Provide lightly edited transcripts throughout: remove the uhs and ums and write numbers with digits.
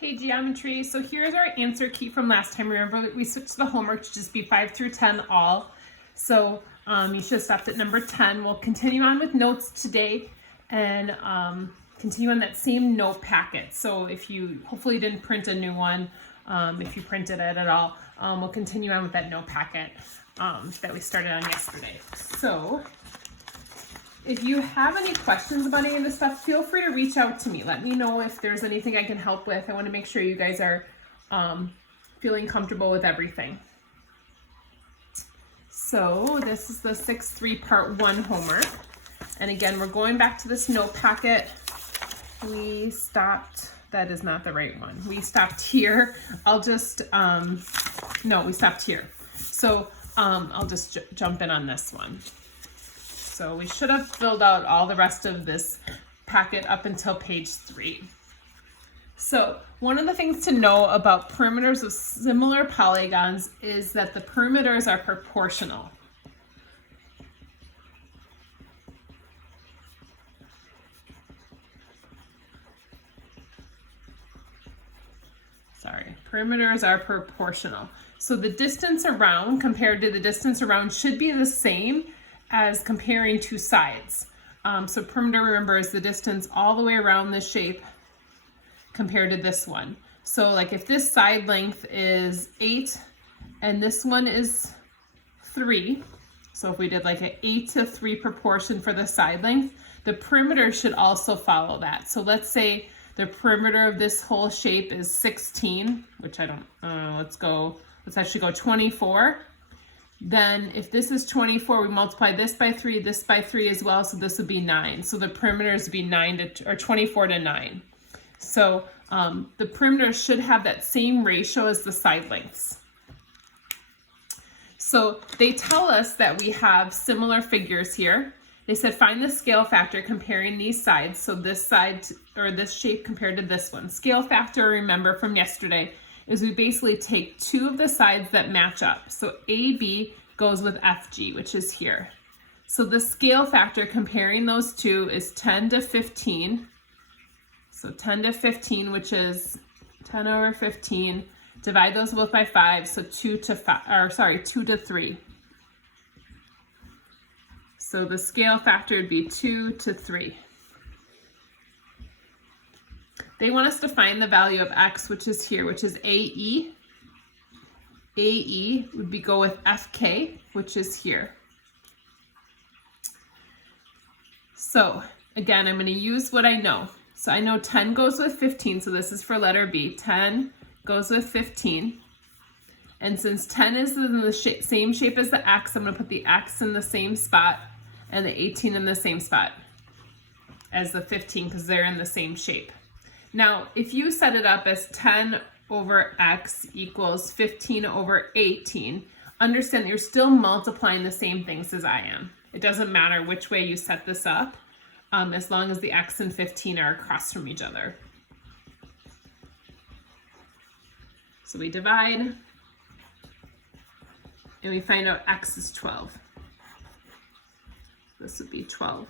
Hey Geometry, so here's our answer key from last time. Remember that we switched to the homework to just be 5 through 10 all. So you should have stopped at number 10. We'll continue on with notes today and continue on that same note packet. So if you hopefully didn't print a new one, if you printed it at all, we'll continue on with that note packet that we started on yesterday. So if you have any questions about any of this stuff, feel free to reach out to me. Let me know if there's anything I can help with. I want to make sure you guys are feeling comfortable with everything. So this is the 6-3 part 1 homework. And again, we're going back to this note packet. We stopped, that is not the right one. We stopped here. I'll just, no, we stopped here. So I'll just jump in on this one. So we should have filled out all the rest of this packet up until page 3. So one of the things to know about perimeters of similar polygons is that the perimeters are proportional. Perimeters are proportional. So the distance around compared to the distance around should be the same as comparing two sides. So perimeter, remember, is the distance all the way around this shape compared to this one. So like if this side length is 8 and this one is 3, so if we did like an 8:3 proportion for the side length, the perimeter should also follow that. So let's say the perimeter of this whole shape is 16, which I don't, let's actually go 24. Then if this is 24, we multiply this by 3 as well, so this would be 9. So the perimeters would be 24 to 9. So the perimeter should have that same ratio as the side lengths. So they tell us that we have similar figures here. They said find the scale factor comparing these sides. So this side or this shape compared to this one. Scale factor, remember from yesterday, is we basically take two of the sides that match up. So AB goes with FG, which is here. So the scale factor comparing those two is 10 to 15. So 10 to 15, which is 10 over 15. Divide those both by 5, so 2 to 3. So the scale factor would be 2 to 3. They want us to find the value of x, which is here, which is AE. AE would go with FK, which is here. So again, I'm going to use what I know. So I know 10 goes with 15, so this is for letter B. 10 goes with 15. And since 10 is in the same shape as the x, I'm going to put the x in the same spot and the 18 in the same spot as the 15 because they're in the same shape. Now, if you set it up as 10 over x equals 15 over 18, understand that you're still multiplying the same things as I am. It doesn't matter which way you set this up, as long as the x and 15 are across from each other. So we divide, and we find out x is 12. This would be 12.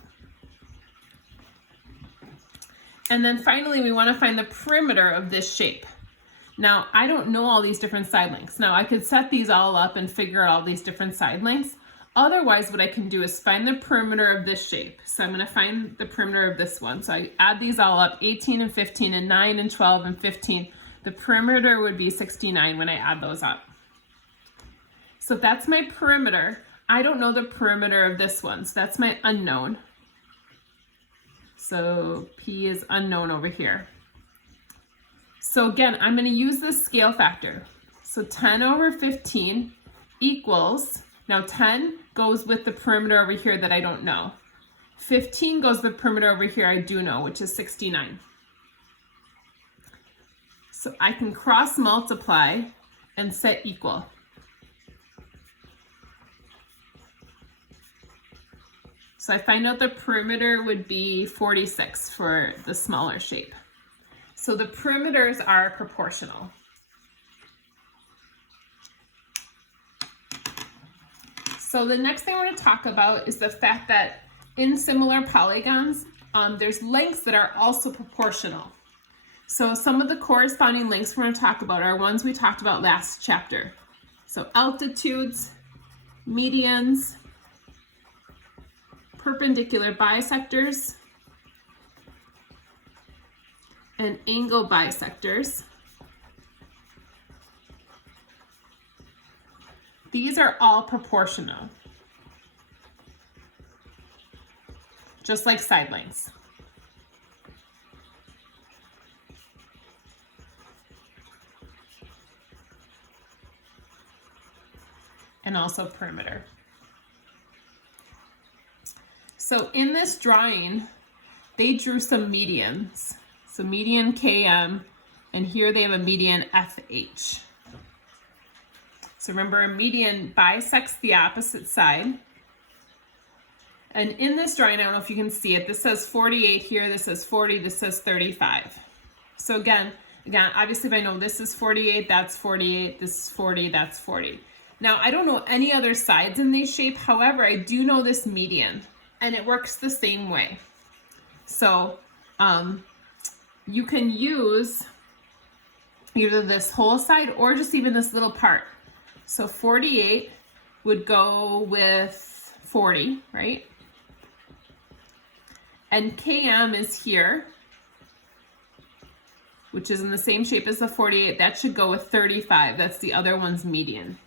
And then finally, we want to find the perimeter of this shape. Now, I don't know all these different side lengths. Now, I could set these all up and figure out all these different side lengths. Otherwise, what I can do is find the perimeter of this shape. So I'm going to find the perimeter of this one. So I add these all up, 18 and 15 and 9 and 12 and 15. The perimeter would be 69 when I add those up. So if that's my perimeter, I don't know the perimeter of this one. So that's my unknown. So P is unknown over here. So again, I'm going to use this scale factor. So 10 over 15 equals, now 10 goes with the perimeter over here that I don't know. 15 goes with the perimeter over here I do know, which is 69. So I can cross multiply and set equal. So I find out the perimeter would be 46 for the smaller shape. So the perimeters are proportional. So the next thing we're going to talk about is the fact that in similar polygons, there's lengths that are also proportional. So some of the corresponding lengths we're going to talk about are ones we talked about last chapter. So altitudes, medians, perpendicular bisectors, and angle bisectors. These are all proportional, just like side lengths. And also perimeter. So in this drawing, they drew some medians. So median KM, and here they have a median FH. So remember, a median bisects the opposite side. And in this drawing, I don't know if you can see it, this says 48 here, this says 40, this says 35. So again, obviously if I know this is 48, that's 48, this is 40, that's 40. Now, I don't know any other sides in this shape. However, I do know this median, and it works the same way. So you can use either this whole side or just even this little part. So 48 would go with 40, right? And KM is here, which is in the same shape as the 48. That should go with 35. That's the other one's median.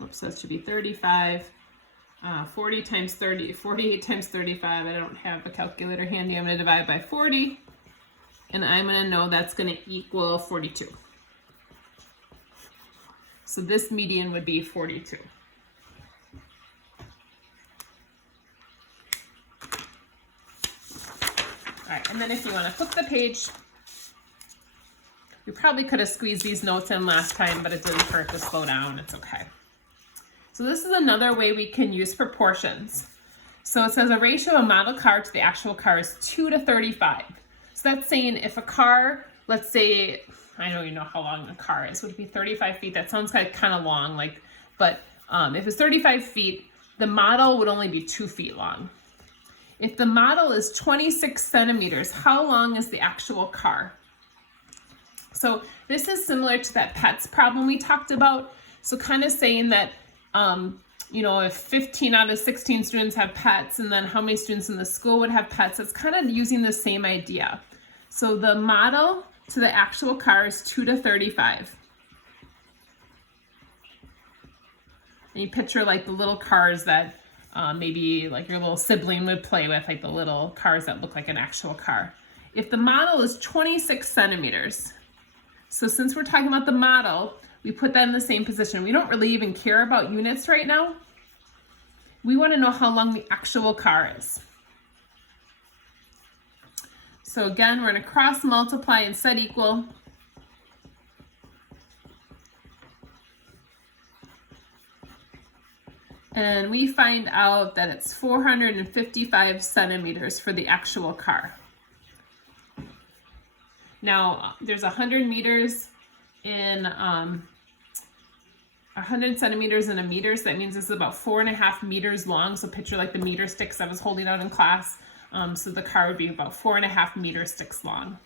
Oops, that should be 35. 40 times 30, 48 times 35. I don't have a calculator handy. I'm going to divide by 40, and I'm going to know that's going to equal 42. So this median would be 42. All right, and then if you want to flip the page, we probably could have squeezed these notes in last time, but it didn't hurt to slow down. It's okay. So this is another way we can use proportions. So it says a ratio of a model car to the actual car is 2 to 35. So that's saying if a car, let's say, I know you know how long a car is, would it be 35 feet? That sounds kind of long, but if it's 35 feet, the model would only be 2 feet long. If the model is 26 centimeters, how long is the actual car? So this is similar to that pets problem we talked about. So kind of saying that, you know, if 15 out of 16 students have pets, and then how many students in the school would have pets, it's kind of using the same idea. So the model to the actual car is 2 to 35. And you picture like the little cars that maybe like your little sibling would play with, like the little cars that look like an actual car. If the model is 26 centimeters, so since we're talking about the model, we put that in the same position. We don't really even care about units right now. We want to know how long the actual car is. So again, we're going to cross multiply and set equal. And we find out that it's 455 centimeters for the actual car. Now, there's 100 meters in 100 centimeters in a meter, so that means this is about 4.5 meters long. So picture like the meter sticks I was holding out in class. So the car would be about 4.5 meter sticks long.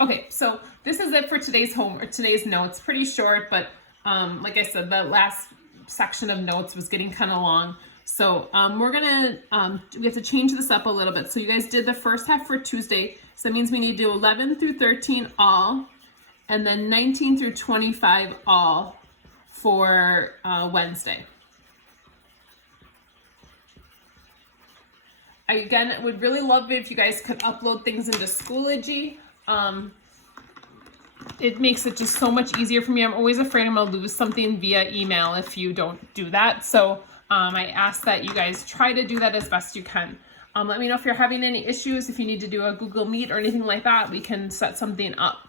Okay, so this is it for today's today's notes. Pretty short, but like I said, the last section of notes was getting kind of long. So we're gonna, we have to change this up a little bit. So you guys did the first half for Tuesday. So that means we need to do 11 through 13 all, and then 19 through 25 all for Wednesday. I, again, would really love it if you guys could upload things into Schoology. It makes it just so much easier for me. I'm always afraid I'm gonna lose something via email if you don't do that. So I ask that you guys try to do that as best you can. Let me know if you're having any issues. If you need to do a Google Meet or anything like that, we can set something up.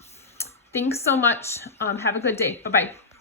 Thanks so much. Have a good day. Bye-bye.